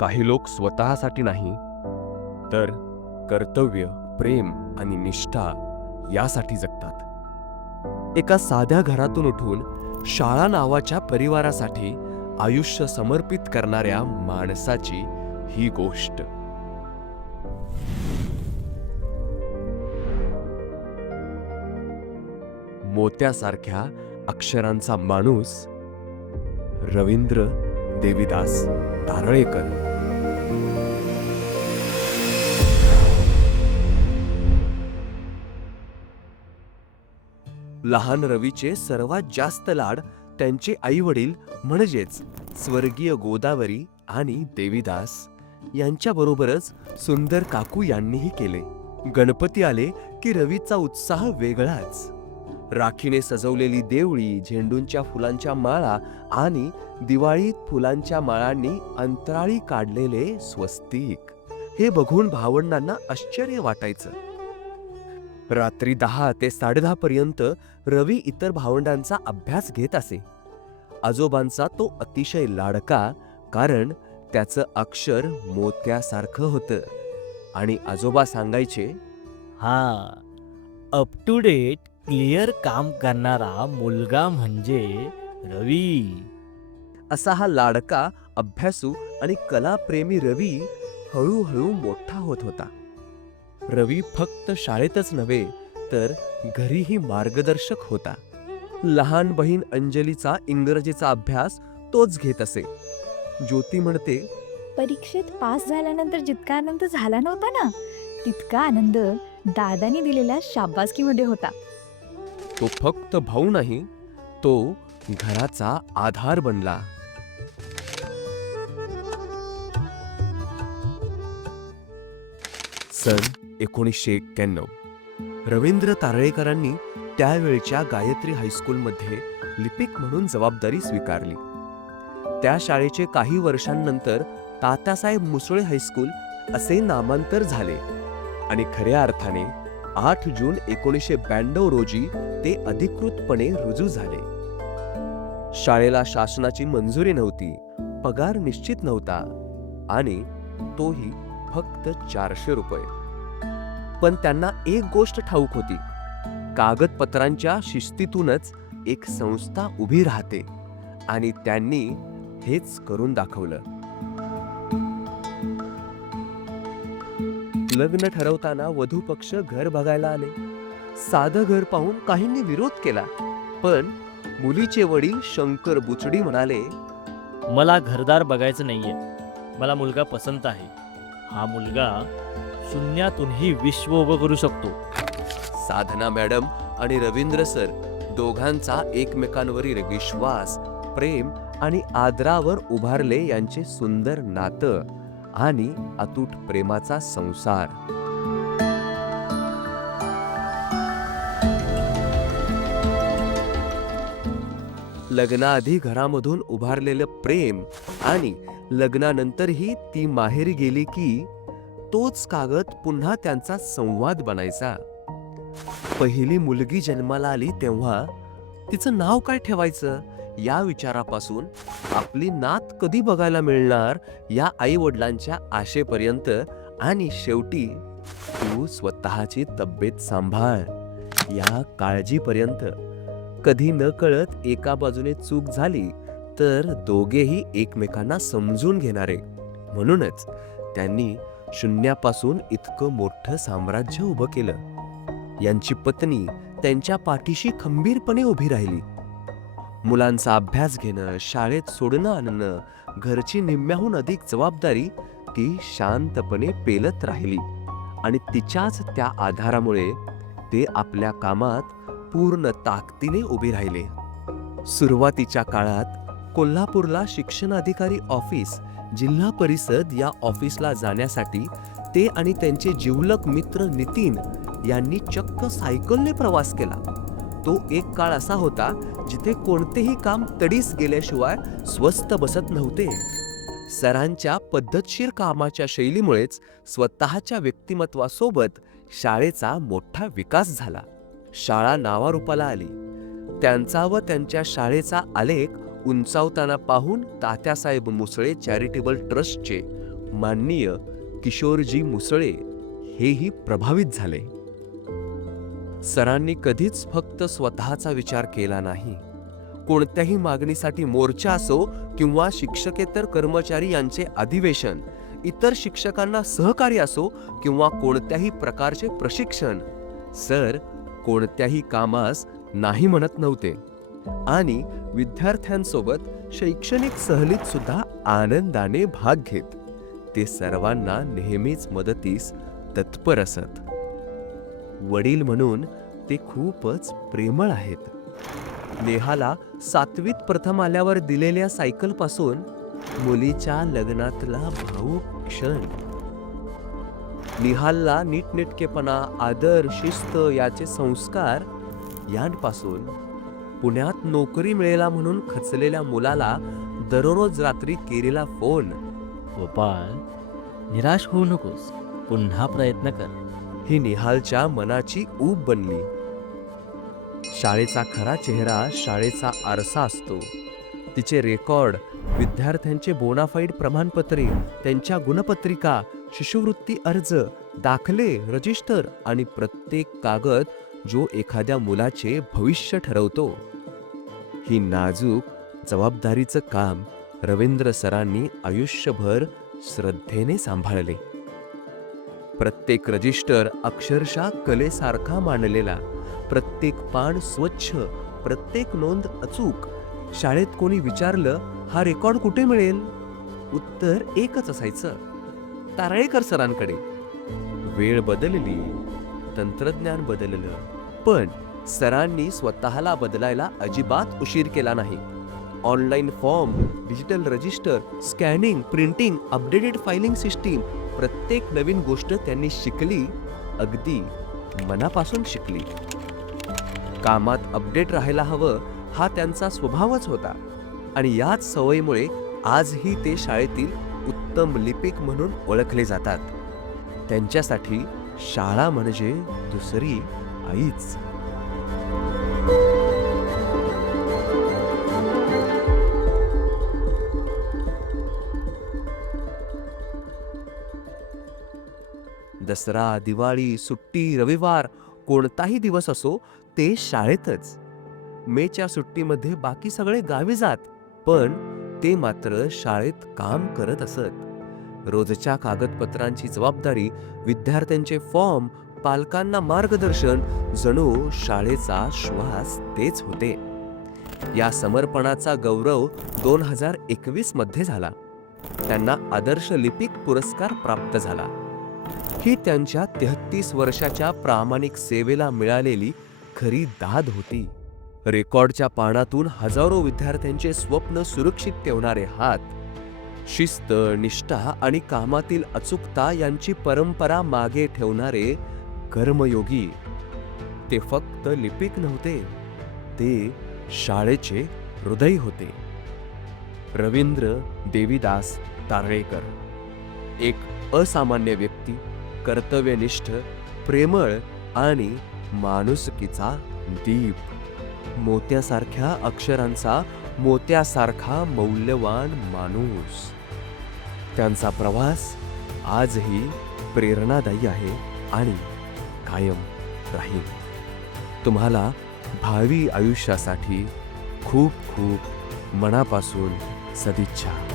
काही लोक स्वतःसाठी नाही, तर कर्तव्य, प्रेम आणि निष्ठा यासाठी जगतात. एका साध्या घरातून उठून शाळा नावाच्या परिवारासाठी आयुष्य समर्पित करणाऱ्या माणसाची ही गोष्ट. मोत्यासारख्या अक्षरांचा माणूस रवींद्र देविदास तारळेकर. लहान रवीचे सर्वात जास्त लाड त्यांचे आई वडील म्हणजेच स्वर्गीय गोदावरी आणि देविदास यांच्याबरोबरच सुंदर काकू यांनीही केले. गणपती आले की रवीचा उत्साह वेगळाच. राखीने सजवलेली देवळी, झेंडूंच्या फुलांच्या माळा आणि दिवाळीत फुलांच्या माळांनी अंतराळी काढलेले स्वस्तिक हे बघून भावंडांना आश्चर्य वाटायचं. रात्री 10 ते 10:30 पर्यंत रवी इतर भावंडांचा अभ्यास घेत असे. आजोबांचा तो अतिशय लाडका, कारण त्याचं अक्षर मोत्यासारखं होतं आणि आजोबा सांगायचे, हा, अप टू डेट क्लिअर काम करणारा मुलगा म्हणजे रवी. असा हा लाडका, अभ्यासू आणि कलाप्रेमी रवी हळूहळू मोठा होत होता. रवी फक्त शाळेतच नव्हे तर घरीही मार्गदर्शक होता. लहान बहीण अंजलीचा इंग्रजीचा अभ्यास तोच घेत असे. ज्योती म्हणते, परीक्षेत पास झाल्यानंतर जितका आनंद झाला नव्हता ना, तितका आनंद दादानी दिलेल्या शाबासकीमध्ये होता. तो फक्त भाऊ नाही, तो घराचा आधार बनला. सन 1991 रवींद्र तारळेकरांनी त्यावेळच्या गायत्री हायस्कूलमध्ये लिपिक म्हणून जबाबदारी स्वीकारली. त्या शाळेचे काही वर्षांनंतर तात्यासाहेब मुसळे हायस्कूल असे नामांतर झाले आणि खऱ्या अर्थाने 8 जून 1992 रोजी ते अधिकृतपणे रुजू झाले. शाळेला शासनाची मंजुरी नव्हती, पगार निश्चित नव्हता आणि तोही फक्त 400 रुपये. पण त्यांना एक गोष्ट ठाऊक होती, कागदपत्रांच्या शिस्तीतूनच एक संस्था उभी राहते आणि त्यांनी हेच करून दाखवलं. लग्न ठरवताना वधू पक्ष घर बघायला आले. साधं घर पाहून काहींनी विरोध केला, पण मुलीचे वडील शंकर बुचडी म्हणाले, मला घरदार बघायचं नाहीये, मला मुलगा पसंत आहे. हा मुलगा शून्यातूनही विश्व उभं करू शकतो. साधना मॅडम आणि रवींद्र सर दोघांचा एकमेकांवरील विश्वास, प्रेम आणि आदरावर उभारले यांचे सुंदर नातं आणि अतूट प्रेमाचा संसार. लग्नाआधी घरामधून उभारलेलं प्रेम आणि लग्नानंतरही ती माहेरी गेली की तोच कागद पुन्हा त्यांचा संवाद बनायचा. पहिली मुलगी जन्माला आली तेव्हा तिचं नाव काय ठेवायचं या विचारापासून आपली नात कधी बघायला मिळणार या आई वडिलांच्या आशेपर्यंत आणि शेवटी तू स्वतःची तब्येत सांभाळ या काळजीपर्यंत. कधी न कळत एका बाजूने चूक झाली तर दोघेही एकमेकांना समजून घेणारे. म्हणूनच त्यांनी शून्यापासून इतकं मोठं साम्राज्य उभं केलं. यांची पत्नी त्यांच्या पाठीशी खंबीरपणे उभी राहिली. मुलांचा अभ्यास घेणं, शाळेत सोडणं आणणं, घरची निम्म्याहून अधिक जबाबदारी ती शांतपणे पेलत राहिली आणि तिच्याच त्या आधारामुळे ते आपल्या कामात पूर्ण ताकदीने उभे राहिले. सुरुवातीच्या काळात कोल्हापूरला शिक्षणाधिकारी ऑफिस, जिल्हा परिषद या ऑफिसला जाण्यासाठी ते आणि त्यांचे जिवलग मित्र नितीन यांनी चक्क सायकलने प्रवास केला. तो एक काळ असा होता जिथे कोणतेही काम तडीस गेल्याशिवाय स्वस्त बसत नव्हते. सरांच्या पद्धतशीर कामाच्या शैलीमुळेच स्वतःच्या व्यक्तिमत्वासोबत शाळेचा मोठा विकास झाला. शाळा नावारूपाला आली. त्यांचा व त्यांच्या शाळेचा आलेख उंचावताना पाहून तात्यासाहेब मुसळे चॅरिटेबल ट्रस्टचे माननीय किशोरजी मुसळे हेही प्रभावित झाले. सरांनी कधीच फक्त स्वतःचा विचार केला नाही. कोणत्याही मागणीसाठी मोर्चा असो किंवा शिक्षकेतर कर्मचारी यांचे अधिवेशन, इतर शिक्षकांना सहकार्य असो किंवा कोणत्याही प्रकारचे प्रशिक्षण, सर कोणत्याही कामास नाही म्हणत नव्हते आणि विद्यार्थ्यांसोबत शैक्षणिक सहलीत सुद्धा आनंदाने भाग घेत ते सर्वांना नेहमीच मदतीस तत्पर असत. वडील म्हणून ते खूपच प्रेमळ आहेत. नेहाला 7वीत प्रथम आल्यावर दिलेल्या सायकलपासून मुलीच्या लग्नातला भावूक क्षण, निहालला नीटनेटकेपणा, आदर, शिस्त याचे संस्कार यांपासून पुण्यात नोकरी मिळेला म्हणून खचलेल्या मुलाला दररोज रात्री केलेला फोन, गोपाळ, निराश होऊ नकोस, पुन्हा प्रयत्न कर. ही निहालच्या मनाची ऊब बनली. शाळेचा खरा चेहरा शाळेचा आरसा असतो. तिचे रेकॉर्ड, विद्यार्थ्यांचे बोनाफाईड प्रमाणपत्रे, त्यांच्या गुणपत्रिका, शिष्यवृत्ती अर्ज, दाखले, रजिस्टर आणि प्रत्येक कागद जो एखाद्या मुलाचे भविष्य ठरवतो. ही नाजूक जबाबदारीचं काम रवींद्र सरांनी आयुष्यभर श्रद्धेने सांभाळले. प्रत्येक रजिस्टर अक्षरशः कलेसारखा मांडलेला, प्रत्येक पान स्वच्छ, प्रत्येक नोंद अचूक. शाळेत कोणी विचारलं, हा रेकॉर्ड कुठे मिळेल? उत्तर एकच असायचं, तारळेकर सरांकडे. वेळ बदलली, तंत्रज्ञान बदललं, पण सरांनी स्वतःला बदलायला अजिबात उशीर केला नाही. Online form, digital register, scanning, printing, updated filing system, प्रत्येक नवीन गोष्ट त्यांनी शिकली, अगदी मनापासून शिकली. कामात अपडेट राहायला हवं हा त्यांचा स्वभावच होता आणि याच सवयीमुळे आजही ते शाळेतील उत्तम लिपिक म्हणून ओळखले जातात. त्यांच्यासाठी शाळा म्हणजे दुसरी आईच. दसरा, दिवाळी, सुट्टी, रविवार कोणताही दिवस असो, ते शाळेतच. मेच्या सुट्टीमध्ये बाकी सगळे गावी जात, पण ते मात्र शाळेत काम करत असत. रोजच्या कागदपत्रांची जबाबदारी, विद्यार्थ्यांचे फॉर्म, पालकांना मार्गदर्शन, जणू शाळेचा श्वास तेच होते. या समर्पणाचा गौरव 2021 मध्ये झाला. त्यांना आदर्श लिपिक पुरस्कार प्राप्त झाला. ही त्यांच्या 33 वर्षाच्या प्रामाणिक सेवेला मिळालेली खरी दाद होती. रेकॉर्डच्या पानातून हजारो विद्यार्थ्यांचे स्वप्न सुरक्षित ठेवणारे हात, शिस्त, निष्ठा आणि कामातील अचूकता यांची परंपरा मागे ठेवणारे कर्मयोगी. ते फक्त लिपिक नव्हते, ते शाळेचे हृदय होते. रवींद्र देवीदास तारळेकर, एक असामान्य व्यक्ती, कर्तव्यनिष्ठ, प्रेमळ आणि माणुसकीचा दीप. मोत्यासारख्या अक्षरांचा मोत्यासारखा मौल्यवान माणूस. त्यांचा प्रवास आजही प्रेरणादायी आहे आणि कायम राहील. तुम्हाला भावी आयुष्यासाठी खूप खूप मनापासून सदिच्छा.